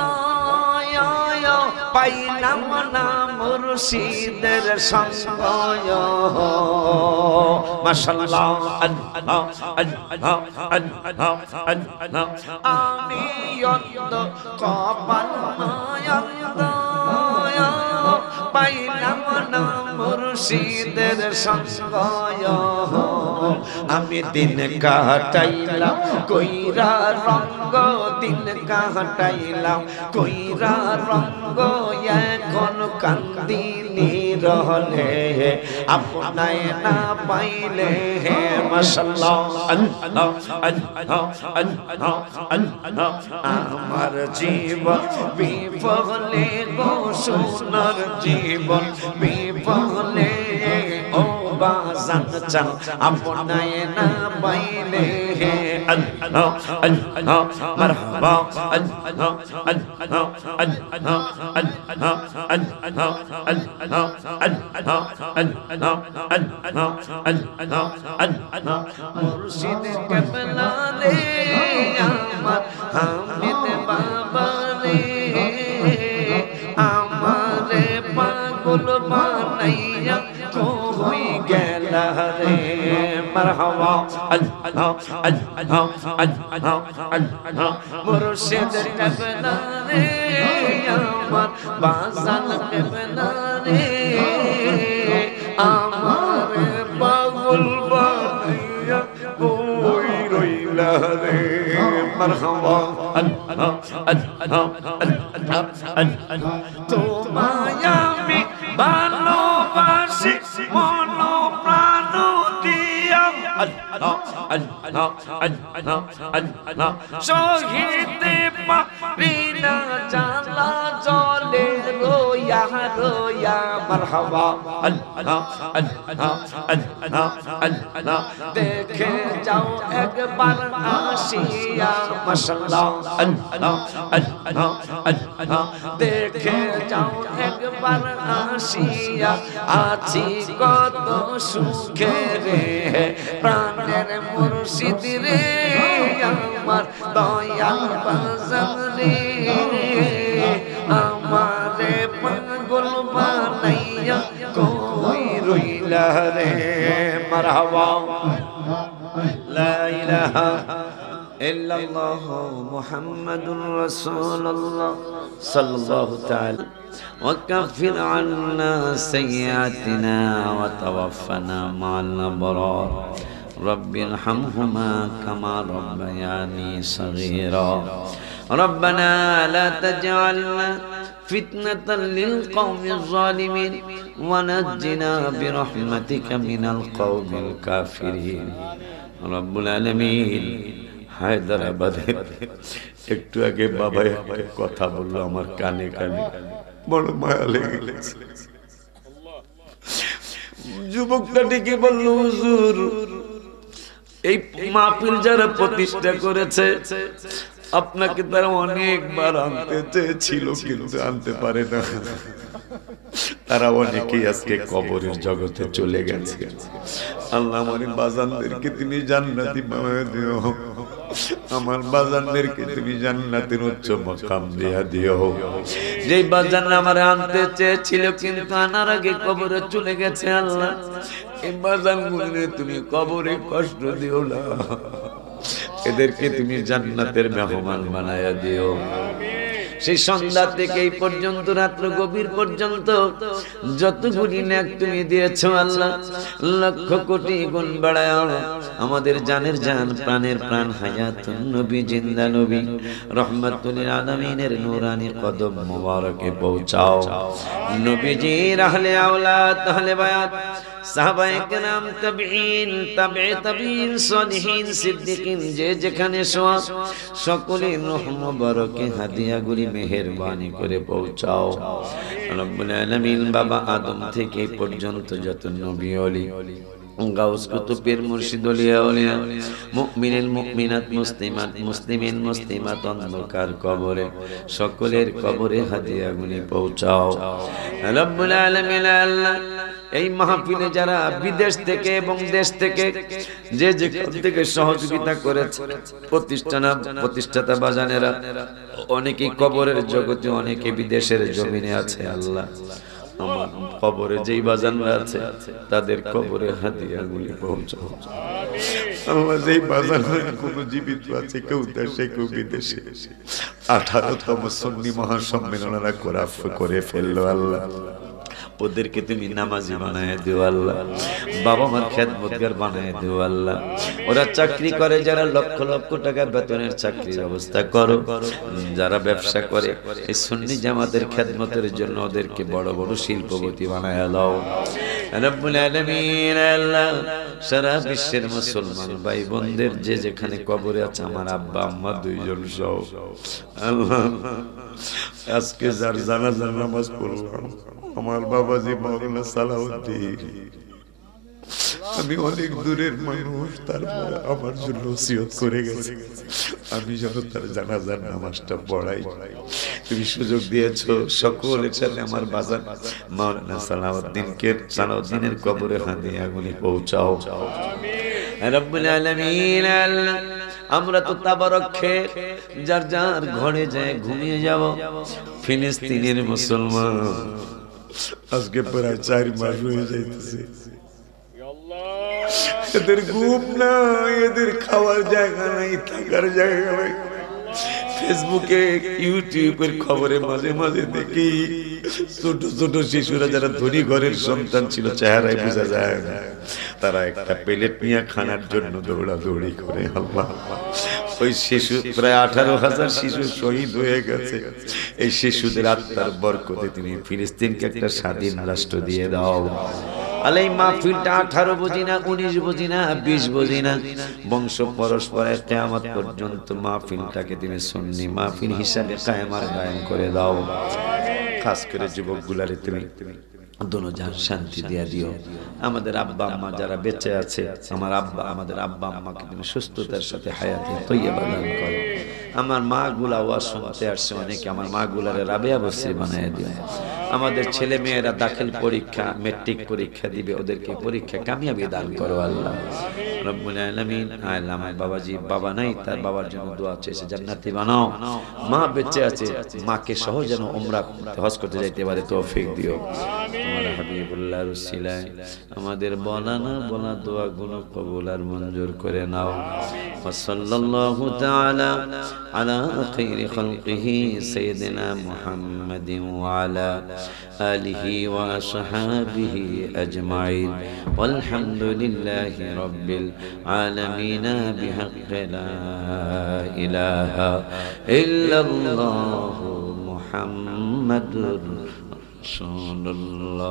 পাইলাম না মুর্শিদের সঙ্গ মাশাআল্লাহ আমি অন্ধ কপাল মন্দ পাইলাম না মুর্শিদের সঙ্গ আমি দিন কাটাইলাম কইরা রঙ্গ দিন কাটাইলাম কইরা রঙ্গ এখন কান্দিনি রহলে আপনায় না পাইলে হে মাশাআল্লাহ আমার জীবন বিফলে গো সোনার জীবন বিফলে ও বাজান চান আপনায় না পাইলে হে মারহাবা মুর্শিদ কেবলা রে আমার হামিদ বাবা রে আমারে পাগল বানাইয়া কই গেলা রে মারহাবা মুর্শিদ কেবলা রে আমার বাজান কেবলা রে আমারে পাগল বানাইয়া কই রইলা রে মারহাবা তোমায় আমি ভালোবাসি মন প্রাণ দিয়া সহিতে পারি না জ্বালা জলে রোয়া রোয়া মারহাবা দেখে যাও একবার আসিয়া মাশাআল্লাহ দেখে যাও একবার আসিয়া আছি কত সুখে রে প্রাণের মুর্শিদ রে আমার দয়াল বাজান রে আমারে পাগল বানাইয়া কই রইলা রে মারহাবা লা ইলাহা ইল্লাল্লাহ মুহাম্মাদুর রাসূলুল্লাহ সাল্লাল্লাহু তাআলা وكفر عنا سيئاتنا وتوفنا مع الأبرار رب ارحمهما كما ربياني صغيرا ربنا لا تجعلنا فتنة للقوم الظالمين ونجنا برحمتك من القوم الكافرين رب العالمين হায়দ্রাবাদের একটু আগে বাবা কথা বললো আমার কানে কানে বড় মায়া লেগে গেছে যুবকটা ডেকে বলল হুজুর এই মাহফিল যারা প্রতিষ্ঠা করেছে আপনাকে তারা অনেকবার আনতে চেয়েছিল কিন্তু আনতে পারে না তারা অনেকেই আজকে কবরের জগতে চলে গেছে আল্লাহ আমার বাজানদেরকে তুমি জান্নাতি বানায় দিও আমার বাজানদেরকে তুমি জান্নাতের উচ্চ মাকাম দিয়া দিও যে বাজান আমার আনতে চেয়েছিল কিন্তু আনার আগে কবরে চলে গেছে আল্লাহ এই বাজানগুলোকে তুমি কবরে কষ্ট দিও না এদেরকে তুমি জান্নাতের মেহমান বানায়া দিও সেই সন্ধ্যা থেকে এই পর্যন্ত রাত্র গভীর পর্যন্ত যতগুলি নেক তুমি দিয়েছো আল্লাহ, লক্ষ কোটি গুণ বাড়ায় আমাদের জানের জান প্রাণের প্রাণ হায়াতুন নবী জিন্দা নবী রহমাতুল আলামিনের নূরানি কদম মোবারকে পৌঁছাও। নবীজির আহলে আওলাদ আহলে বায়াত সাহাবায়ে কেরাম তাবিঈন তাবিঈ তাবিঈন সালিহিন সিদ্দিকিন যে যেখানে শোয়া সকলের রূহ মুবারকে হাদিয়াগুলি মেহেরবানি করে পৌঁছাও রব্বুল আলামিন। বাবা আদম থেকে পর্যন্ত যত নবী ওলি গাউস কুতুবের মুর্শিদ ওলিয়া ওলিয়া মুমিনিন মুমিনাত মুসলিমাত মুসলিমিন মুসলিমাত অন্ধকার কবরে সকলের কবরে হাদিয়াগুলি পৌঁছাও রব্বুল আলামিন। আল্লাহ এই মাহফিলে যারা বিদেশ থেকে এবং দেশ থেকে যে যেখান থেকে সহযোগিতা করেছে প্রতিষ্ঠাতা বাজানেরা অনেকেই কবরের জগতে অনেকে বিদেশের জমিনে আছে আল্লাহ আমার কবরে যেই বাজানরা আছে তাদের কবরে হাদিয়াগুলি পৌঁছাও। আমার যেই বাজানরা কোনো জীবিত আছে কেউ দেশে কেউ বিদেশে 18তম সুন্নি মহাসম্মেলনরা করে ফেললো আল্লাহ ওদেরকে তুমি নামাজি বানায় দিও আল্লাহ, বাবা মার খেদমতগার বানায় দিও আল্লাহ। ওরা চাকরি করে যারা লক্ষ লক্ষ টাকা বেতনের চাকরির ব্যবস্থা করো, যারা ব্যবসা করে এই সুন্নি জামাতের খেদমতের জন্য ওদেরকে বড় বড় শিল্পপতি বানায় দাও রব্বুল আলামিন। আল্লাহ সারা বিশ্বের মুসলমান ভাই বোনদের যে যেখানে কবরে আছে আমার আব্বা আম্মা দুইজন সহ আল্লাহ আজকে যার জানাজার নামাজ পড়লাম আমার বাবাজি মাওলানা সালাউদ্দিন, আমি অনেক দূরের মানুষ, তারপর আমার জন্য ওসিয়ত করে গেছে আমি যেন তার জানাজার নামাজটা পড়াই। তুমি সুযোগ দিয়েছো সকলের সাথে আমার বাজার মাওলানা সালাউদ্দিনের কবরে হাদিয়াগুলি পৌঁছাও রব্বুল আলামিন। আমরা তো তাবারক খেয়ে যার যার ঘরে যায় ঘুমিয়ে যাব। ফিলিস্তিনের মুসলমান আজকে প্রায় 4 মাস হয়ে যাইতেছে, এদের ঘুম নাই, এদের খাওয়ার জায়গা নাই, থাকার জায়গা নাই। ফেসবুকে ইউটিউবের খবরে মাঝে মাঝে দেখি ছোট ছোট শিশুরা যারা ধনী ঘরের সন্তান ছিল চেহারায় বোঝা যায় না, তারা একটা প্লেট নিয়ে খানার জন্য দৌড়াদৌড়ি করে। আল্লাহ ওই শিশু প্রায় 18,000 শিশু শহীদ হয়ে গেছে। এই শিশুদের আত্মার বরকতে তুমি ফিলিস্তিনকে একটা স্বাধীন রাষ্ট্র দিয়ে দাও। আলাই মাহফিলটা 18 বুঝি না 19 বুঝি না 20 বুঝি না, বংশ পরস্পরের কিয়ামত পর্যন্ত মাহফিলটাকে তুমি সুন্নি মাহফিল হিসাবে কায়েম আর দায়েম করে দাও। খাস করে যুবকগুলারে তুমি দুনিয়ার শান্তি দিয়া দিও। আমাদের আব্বা আম্মা যারা বেঁচে আছে আমাদের আব্বা আম্মাকে তুমি সুস্থতার সাথে হায়াতে তৈয়বা দান করো। আমার মা গুলা ওয়াজ শুনতে আসছে অনেকে, আমার মা গুলারে রাবেয়া বসরি বানায় দিও। আমাদের ছেলে মেয়েরা দাখিল পরীক্ষা মেট্রিক পরীক্ষা দিবে, ওদেরকে পরীক্ষা কামিয়াবি দান করো আল্লাহ রব্বুল আলামিন। আল্লাহ আমার বাবাজি বাবা নাই, তার বাবার জন্য দোয়া চেয়েছে জান্নাতি বানাও। মা বেঁচে আছে, মাকে সহ যেন উমরা হজ করতে যাইতে পারে তৌফিক দিও। তোমার হাবিবুল্লাহর উসিলায় আমাদের বলা না বলা দোয়াগুলো কবুল আর মঞ্জুর করে নাও। সাল্লাল্লাহু তাআলা আলা খায়রি খালকিহি সাইয়্যিদিনা মুহাম্মাদিন ওয়া আলা আলিহি ওয়া আসহাবিহি আজমাইন ওয়ালহামদুলিল্লাহি রাব্বিল আলামিন বিহাক্কি লা ইলাহা ইল্লাল্লাহু মুহাম্মাদুর রাসূলুল্লাহ।